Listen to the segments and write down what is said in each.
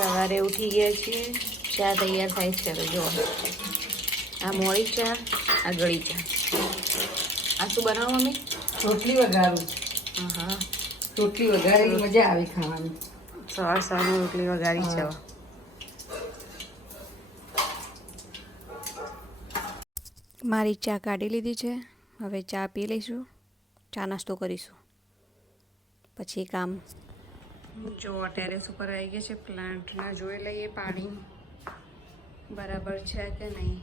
સવારે ઉઠી ગયા છીએ. ચા તૈયાર થાય છે તો જો. આ મોળી ચા આ ગળી ચા. આ શું બનાવો મમ્મી? રોટલી વઘારું. હા હા રોટલી વઘારેલી મજા આવે ખાવાની. સવાર સવારની રોટલી વઘારી છે. મારી ચા કાઢી લીધી છે. હવે ચા પી લઈશું. ચા નાસ્તો કરીશું. પછી કામ જો ટેરેસ ઉપર આવી ગયા છે પ્લાન્ટના જોઈ લઈએ પાણી. બરાબર છે કે નહીં?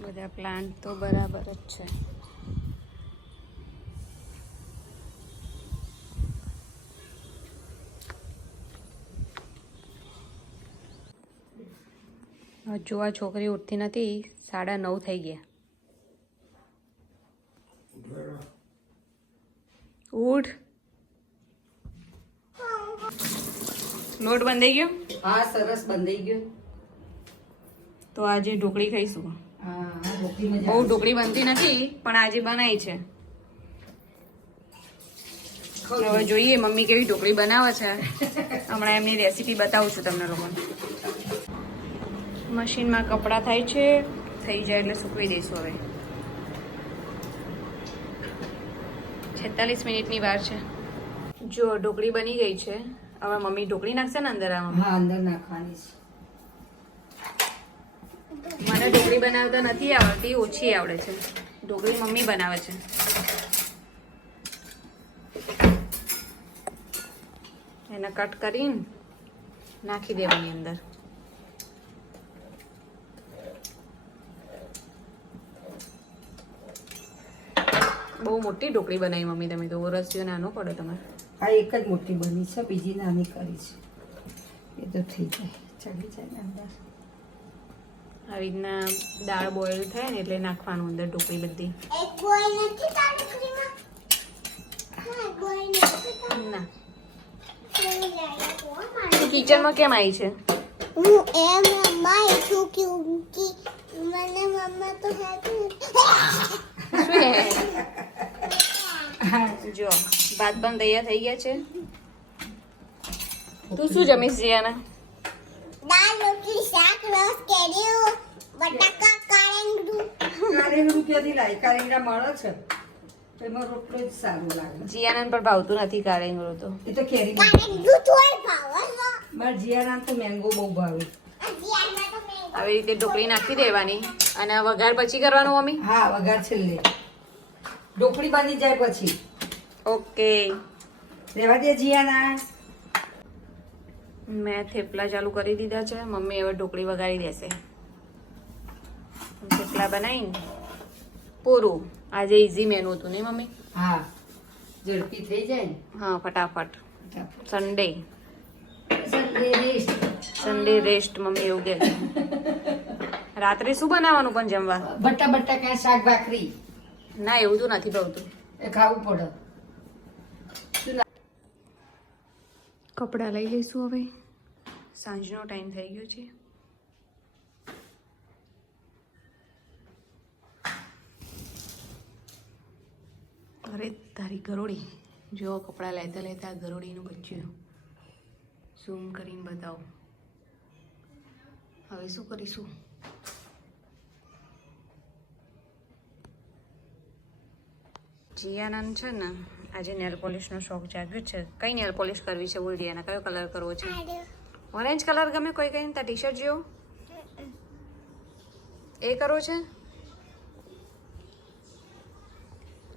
બધા પ્લાન્ટ તો બરાબર જ છે. હજુ આ છોકરી ઉઠતી નથી સાડા નવ થઈ ગયા. ઉઠ. લોટ બંધાઈ ગયો? હા સરસ બંધાઈ ગયો. તો આજે ઢોકળી ખાઈશું. બહુ ઢોકળી બનતી નથી પણ આજે બનાવી છે. હવે જોઈએ મમ્મી કેવી ઢોકળી બનાવે છે. હમણાં એમની રેસીપી બતાવું છું તમને લોકોને. મશીનમાં કપડાં થાય છે થઈ જાય એટલે સૂકવી દઈશું હવે. છેતાલીસ મિનિટની વાર છે. જો ઢોકળી બની ગઈ છે હવે મમ્મી ઢોકળી નાખશે ને અંદર આમાં? હા અંદર નાખવાની છે. મને ઢોકળી બનાવતા નથી આવડતી ઓછી આવડે છે. ઢોકળી મમ્મી બનાવે છે. એને કટ કરીને નાખી દેવાની અંદર. બહુ મોટી ઢોકળી બનાવી મમ્મી તમે તો રસ્યો નાનો પડે તમે. આ એક જ મોટી બની છે બીજી નાની કરી છે. એ તો થઈ જાય ચડી જાય અંદર. આવી રીતના દાળ બોઇલ થાય ને એટલે નાખવાનું અંદર ઢોકળી બધી. કિચનમાં કેમ આવી છે? હું એમ મમ્મા છું કે મને મમ્મા તો હતી શું હે? જો ભાત પણ તૈયાર થઈ ગયા છે. તું શું જમીશ જીયાના દાળ રોટલી શાક રસ કેરીઓ બટાકા કારેંગડું. કારેંગડું રૂપિયાથી લાય? કારેંગડા મળે છે. એમાં રોટલો જ સારું લાગે. જીયાના પણ ભાવતું નથી કારેંગડું તો. એ તો કેરી કારેંગડું થોડ ભાવે મારા જીયાના તો મેંગો બહુ ભાવે. આવી રીતે ઢોકળી નાખી દેવાની અને વઘાર પછી કરવાનું મમ્મી? હા વઘાર છેલ્લે. ઢોકળી બની જાય પછી. ઓકે. રહેવા દે જીયાના. મેં થેપલા ચાલુ કરી દીધા છે. મમ્મી હવે ઢોકળી વગાડી દેશે. થેપલા બનાવીને પૂરું. આજે ઇઝી મેનુ હતું નહીં મમ્મી? હા. ઝડપી થઈ જાય હા ફટાફટ. Sunday Sunday rest Sunday rest mummy એવું કે રાત્રે શું બનાવવાનું પણ જમવા? બટા બટાકા શાક ભાખરી ના એવું તો નથી ભાવતું. એ ખાવું પડે. કપડાં લઈ લઈશું હવે. સાંજનો ટાઈમ થઈ ગયો છે. અરે, તારી ગરોળી. જો કપડાં લેતા લેતા ગરોડીનું બચ્ચું ઝૂમ કરીને બતાવો. હવે શું કરીશું? જીયાનંદ છે ને આજે નેલ પોલિશનો શોખ જાગ્યો છે. કઈ નેલ પોલિશ કરવી છે બોલ જીયાના કયો કલર કરવો છે? ઓરેન્જ કલર ગમે કોઈ કઈ? તા ટી શર્ટ જેવો? એ કરવો છે?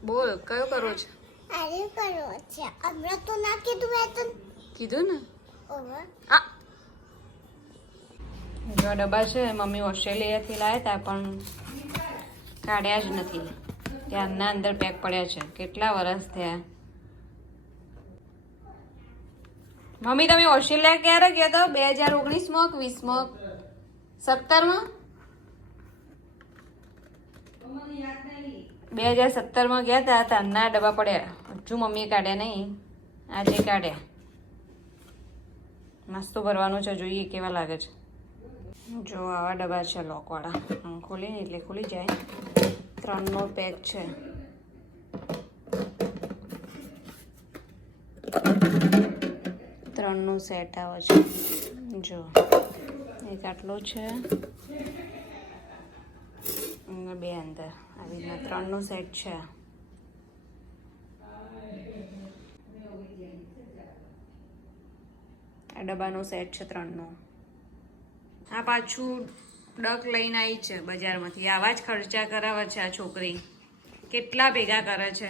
બોલ કયો કરવો છે? અરે કરો છે. હમણાં તો ના કીધું મેં તો કીધું ને? હા. જો ડબ્બા છે મમ્મી ઓસ્ટ્રેલિયાથી લાવ્યા હતા પણ કાઢ્યા જ નથી. ત્યારના અંદર પેક પડ્યા છે. કેટલા વર્ષ થયા? મમ્મી, તમે ઓસ્ટ્રેલિયા ક્યારે ગયા હતા બે હજાર ઓગણીસમાં કે વીસમાં સત્તરમાં બે હજાર સત્તરમાં ગયા હતા ત્યારના ડબ્બા પડ્યા. હજુ મમ્મીએ કાઢ્યા નહીં. આજે કાઢ્યા. નાસ્તો ભરવાનો છે, જોઈએ કેવા લાગે છે. જો આવા ડબ્બા છે લોકવાળા ખોલીને એટલે ખુલી જાય. ત્રણનો પેક છે. ત્રણનું સેટ આવે છે. જો, એક આટલો છે. અને બે અંદર. આવી રીતના ત્રણનું સેટ છે. આ ડબ્બાનો સેટ છે ત્રણનો. આ પાછું ડક લઈને આવી છે બજારમાંથી. આવા જ ખર્ચા કરાવે છે આ છોકરી. કેટલા ભેગા કરે છે?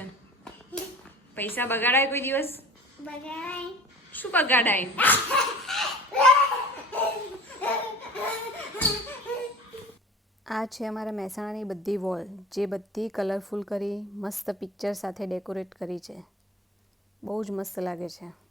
પૈસા બગાડાય કોઈ દિવસ? શું બગાડાય? આ છે અમારા મહેસાણાની બધી વોલ જે બધી કલરફુલ કરી મસ્ત પિક્ચર સાથે ડેકોરેટ કરી છે. બહુ જ મસ્ત લાગે છે.